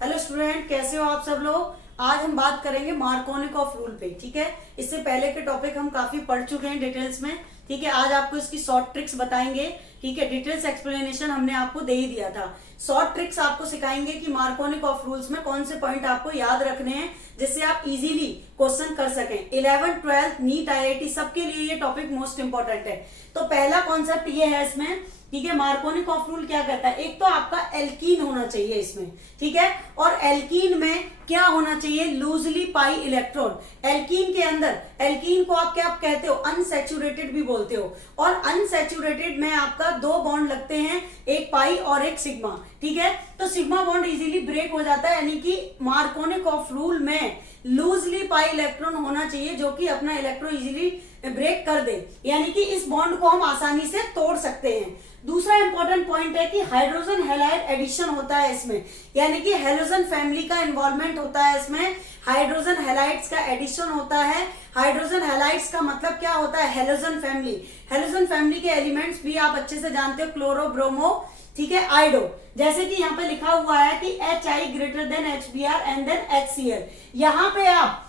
Hello student, कैसे हो आप सब लोग। आज हम बात करेंगे मार्कोनिकॉफ रूल पे। ठीक है, इससे पहले के टॉपिक हम काफी पढ़ चुके हैं डिटेल्स में। ठीक है, आज आपको इसकी शॉर्ट ट्रिक्स बताएंगे। ठीक है, डिटेल्स एक्सप्लेनेशन हमने आपको दे ही दिया था। शॉर्ट ट्रिक्स आपको सिखाएंगे कि मार्कोनिकॉफ रूल्स में कौन से पॉइंट आपको याद रखने हैं जिससे आप इजीली क्वेश्चन कर सकें। 11th 12th नीट IIT सबके लिए ये टॉपिक मोस्ट इंपॉर्टेंट है। तो पहला कॉन्सेप्ट ये है इसमें। ठीक है, मार्कोनिकॉफ रूल क्या कहता है, एक तो आपका एल्कीन होना चाहिए इसमें। ठीक है, और एल्कीन में क्या होना चाहिए, लूजली पाई इलेक्ट्रॉन। एल्कीन के अंदर, एल्कीन को आप क्या कहते हो, अनसैचुरेटेड भी बोलते हो। और अनसैचुरेटेड में आपका दो बॉन्ड लगते हैं, एक पाई और एक सिग्मा। ठीक है, तो सिग्मा बॉन्ड इजीली ब्रेक हो जाता है, यानी कि मार्कोनिकॉफ रूल में लूजली पाई इलेक्ट्रॉन होना चाहिए जो कि अपना इलेक्ट्रॉन इजीली ब्रेक कर दे, यानी कि इस बॉन्ड को हम आसानी से तोड़ सकते हैं। दूसरा इंपॉर्टेंट पॉइंट है कि हाइड्रोजन हैलाइड एडिशन होता है इसमें, यानी कि हैलोजन फैमिली का इन्वॉल्वमेंट होता है इसमें। हाइड्रोजन हैलाइड्स का एडिशन होता है। हाइड्रोजन हैलाइड्स का मतलब क्या होता है, हैलोजन फैमिली। हैलोजन फैमिली के एलिमेंट्स भी आप अच्छे से जानते हो, क्लोरो, ब्रोमो, ठीक है, आइडो। जैसे कि यहाँ पे लिखा हुआ है कि HI greater than HBr and then HCl। यहाँ पे आप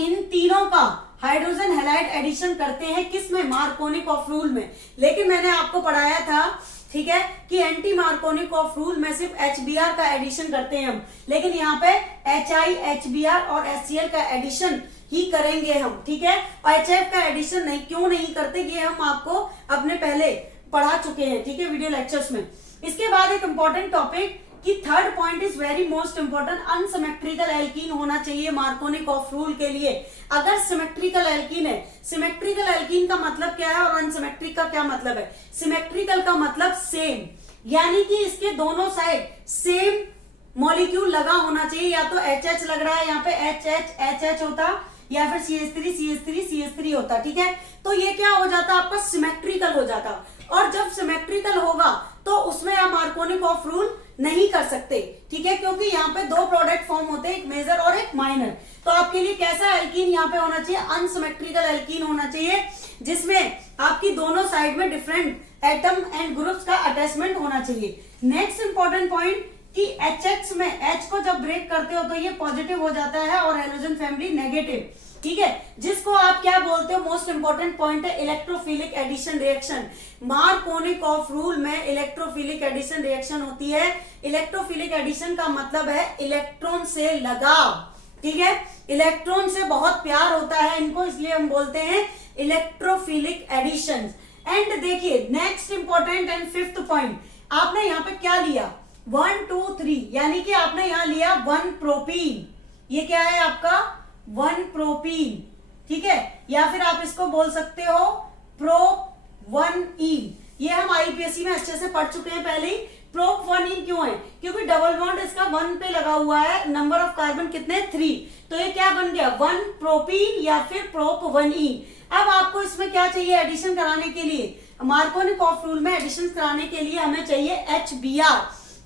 इन तीनों का हाइड्रोजन हैलाइड एडिशन करते हैं किस में, मार्कोनिकॉफ रूल में। लेकिन मैंने आपको पढ़ाया था, ठीक है, कि एंटी मार्कोनिकॉफ रूल में सिर्फ HBr का एडिशन करते हैं हम, लेकिन यहाँ पे HI, HBr और HCl का एडिशन ही करेंगे हम। ठीक है, और HF का एडिशन नहीं, क्यों नहीं करते, ये हम आपको अपने पहले पढ़ा चुके हैं। ठीक है, वीडियो लेक्चर्स में। इसके बाद एक इंपॉर्टेंट टॉपिक कि third point is very most important, unsymmetrical alkene होना चाहिए मार्कोनिकॉफ रूल के लिए। अगर सिमेट्रिकल एल्कीन है, सिमेट्रिकल एल्कीन का मतलब क्या है और अनसिमेट्रिक का क्या मतलब है। सिमेट्रिकल का मतलब सेम, यानी कि इसके दोनों साइड सेम मॉलिक्यूल लगा होना चाहिए। या तो HH लग रहा है, यहाँ पे HH होता, या फिर CH3 होता। ठीक है, तो ये क्या हो जाता, आपका सिमेट्रिकल हो जाता। और जब सिमेट्रिकल होगा तो उसमें आप मार्कोनिकॉफ रूल नहीं कर सकते। ठीक है, क्योंकि यहाँ पे दो प्रोडक्ट फॉर्म होते हैं, एक मेजर और एक माइनर। तो आपके लिए कैसा एल्कीन यहाँ पे होना चाहिए, अनसिमेट्रिकल एल्कीन होना चाहिए, जिसमें आपकी दोनों साइड में डिफरेंट एटम एंड ग्रुप्स का अटैचमेंट होना चाहिए। नेक्स्ट इंपॉर्टेंट पॉइंट कि HH में H को जब ब्रेक करते हो तो ये पॉजिटिव हो जाता है और हाइड्रोजन फैमिली नेगेटिव। ठीक है, जिसको आप क्या बोलते हो, मोस्ट इंपॉर्टेंट पॉइंट है electrophilic addition reaction. Markovnikov rule में इलेक्ट्रोफिलिक एडिशन रिएक्शन होती है। इलेक्ट्रोफिलिक एडिशन का मतलब है इलेक्ट्रॉन से लगाव। ठीक है, इलेक्ट्रॉन से बहुत प्यार होता है इनको, इसलिए हम बोलते हैं इलेक्ट्रोफिलिक एडिशन। एंड देखिए next important and fifth point, आपने यहाँ पे क्या लिया, 1 2 3, यानी कि आपने यहाँ लिया 1 प्रोपीन। ये क्या है आपका 1 प्रोपीन। ठीक है, या फिर आप इसको बोल सकते हो प्रोप 1ene। ये हम IPSC में अच्छे से पढ़ चुके हैं पहले ही। प्रोप 1ene क्यों है, क्योंकि डबल बॉन्ड इसका 1 पे लगा हुआ है, नंबर ऑफ कार्बन कितने 3, तो ये क्या बन गया 1 प्रोपीन या फिर प्रोप 1ene। अब आपको इसमें क्या चाहिए एडिशन कराने के लिए, मार्कोनिकॉफ रूल में एडिशन कराने के लिए हमें चाहिए HBr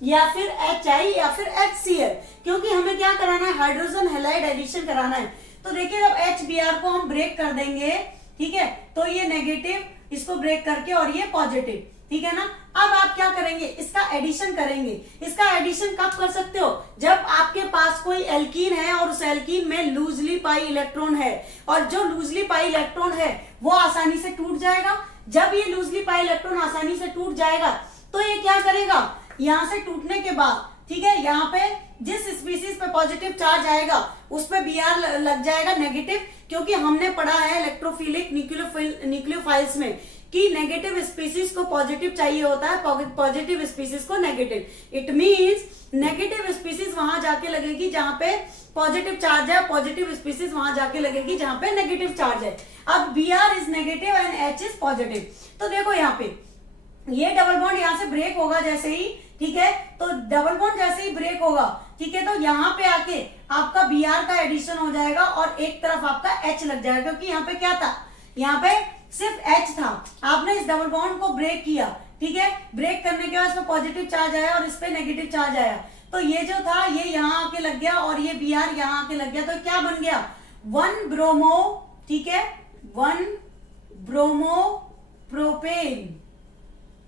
या फिर HI या फिर HCl, क्योंकि हमें क्या कराना है, हाइड्रोजन हैलाइड एडिशन कराना है। तो देखिए जब HBr को हम ब्रेक कर देंगे, ठीक है, तो ये नेगेटिव इसको ब्रेक करके और ये पॉजिटिव। ठीक है ना, अब आप क्या करेंगे, इसका एडिशन करेंगे। इसका एडिशन कब कर सकते हो, जब आपके पास कोई एल्कीन है और उस एल्कीन में लूजली पाई इलेक्ट्रॉन है, और जो लूजली पाई इलेक्ट्रॉन है वो आसानी से टूट जाएगा। जब ये लूजली पाई इलेक्ट्रॉन आसानी से टूट जाएगा तो ये क्या करेगा, यहां से टूटने के बाद, ठीक है, यहाँ पे जिस स्पीसीज पे पॉजिटिव चार्ज आएगा उस पे Br लग जाएगा नेगेटिव, क्योंकि हमने पढ़ा है इलेक्ट्रोफिलिक न्यूक्लियोफाइल्स में कि नेगेटिव स्पीसीज को पॉजिटिव चाहिए होता है, पॉजिटिव स्पीसीज को negative. It means negative species वहां जाके लगेगी जहां पे पॉजिटिव चार्ज है, पॉजिटिव स्पीसीज वहां जाके लगेगी जहां पे नेगेटिव चार्ज है। अब Br is negative and H is positive. तो देखो यहाँ पे ये डबल बॉन्ड यहाँ से ब्रेक होगा जैसे ही, ठीक है, तो डबल बॉन्ड जैसे ही ब्रेक होगा, ठीक है, तो यहाँ पे आके आपका Br का एडिशन हो जाएगा और एक तरफ आपका H लग जाएगा, क्योंकि यहाँ पे क्या था, यहाँ पे सिर्फ H था। आपने इस डबल बॉन्ड को ब्रेक किया, ठीक है, ब्रेक करने के बाद इसमें पॉजिटिव चार्ज आया और इस पे नेगेटिव चार्ज आया, तो ये जो था ये यहाँ आके लग गया और ये Br यहाँ आके लग गया, तो क्या बन गया 1 ब्रोमो, ठीक है, 1 bromo propane.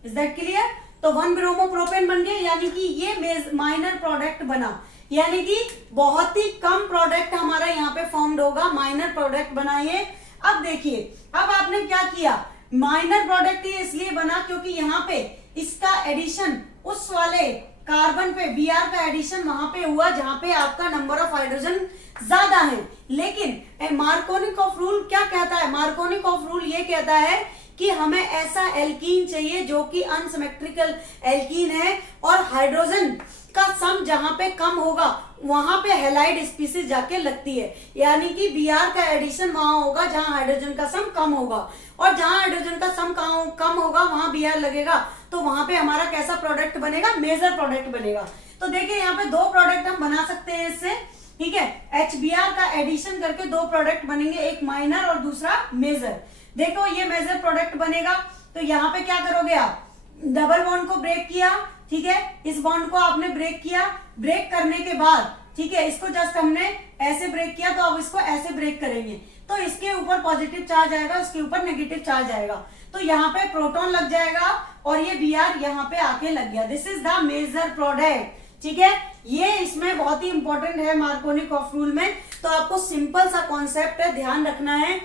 Is that clear. तो 1 ब्रोमो प्रोपेन बन गया, यानी कि ये माइनर प्रोडक्ट बना। यानी कि बहुत ही कम प्रोडक्ट हमारा यहाँ पे फॉर्म्ड होगा, माइनर प्रोडक्ट बनाइए। अब देखिए, अब आपने क्या किया, माइनर प्रोडक्ट ये इसलिए बना क्योंकि यहाँ पे इसका एडिशन उस वाले कार्बन पे Br का एडिशन वहां पे हुआ जहां पे आपका नंबर ऑफ हाइड्रोजन ज्यादा है। लेकिन मार्कोनिकॉफ रूल क्या कहता है, मार्कोनिकॉफ रूल ये कहता है कि हमें ऐसा एल्कीन चाहिए जो कि अनसिमेट्रिकल एल्कीन है और हाइड्रोजन का सम जहां पे कम होगा वहां पे हैलाइड स्पीसीज जाके लगती है। यानी कि Br का एडिशन वहां होगा जहां हाइड्रोजन का सम कम होगा, और जहां हाइड्रोजन का सम कम होगा वहां Br लगेगा, तो वहां पे हमारा कैसा प्रोडक्ट बनेगा, मेजर प्रोडक्ट बनेगा। तो देखिए यहाँ पे दो प्रोडक्ट हम बना सकते हैं इससे, ठीक है। HBr का एडिशन करके दो प्रोडक्ट बनेंगे, एक माइनर और दूसरा मेजर। देखो ये मेजर प्रोडक्ट बनेगा, तो यहाँ पे क्या करोगे आप, डबल बॉन्ड को ब्रेक किया, ठीक है, इस बॉन्ड को आपने ब्रेक किया, ब्रेक करने के बाद, ठीक है, इसको जस्ट हमने ऐसे ब्रेक किया, तो अब इसको ऐसे ब्रेक करेंगे, तो इसके ऊपर पॉजिटिव चार्ज आएगा, इसके ऊपर नेगेटिव चार्ज आएगा, तो यहाँ पे प्रोटॉन लग जाएगा और ये Br यहाँ पे आके लग गया। This is the major product, ठीक है। ये इसमें बहुत ही इंपॉर्टेंट है मार्कोनिकॉफ रूल में। तो आपको सिंपल सा कॉन्सेप्ट है, ध्यान रखना है।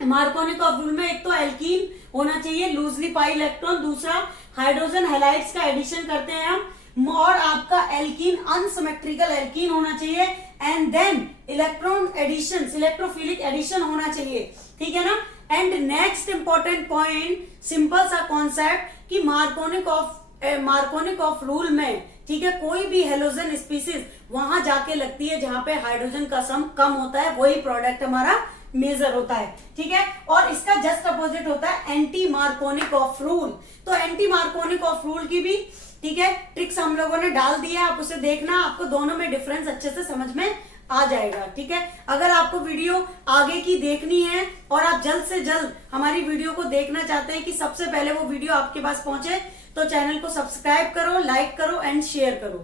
मार्कोनिकॉफ रूल में एक तो एल्कीन होना चाहिए लूजली पाई इलेक्ट्रॉन, दूसरा हाइड्रोजन हैलाइड्स का एडिशन करते हैं हम, और आपका एल्कीन अनसिमेट्रिकल एल्कीन होना चाहिए, and then electron addition, electrophilic addition होना चाहिए, ठीक है ना। And next important point, simple सा कॉन्सेप्ट कि मार्कोनिकॉफ रूल में, ठीक है, कोई भी हेलोजन स्पीसीज वहां जाके लगती है जहां पे हाइड्रोजन का सम कम होता है, वही प्रोडक्ट हमारा मेजर होता है, ठीक है। और इसका जस्ट अपोजिट होता है एंटी मार्कोनिकॉफ रूल। तो एंटी मार्कोनिकॉफ रूल की भी, ठीक है, ट्रिक्स हम लोगों ने डाल दिया, आप उसे देखना, आपको दोनों में डिफरेंस अच्छे से समझ में आ जाएगा, ठीक है। अगर आपको वीडियो आगे की देखनी है और आप जल्द से जल्द हमारी वीडियो को देखना चाहते हैं कि सबसे पहले वो वीडियो आपके पास पहुंचे, तो चैनल को सब्सक्राइब करो, लाइक करो एंड शेयर करो।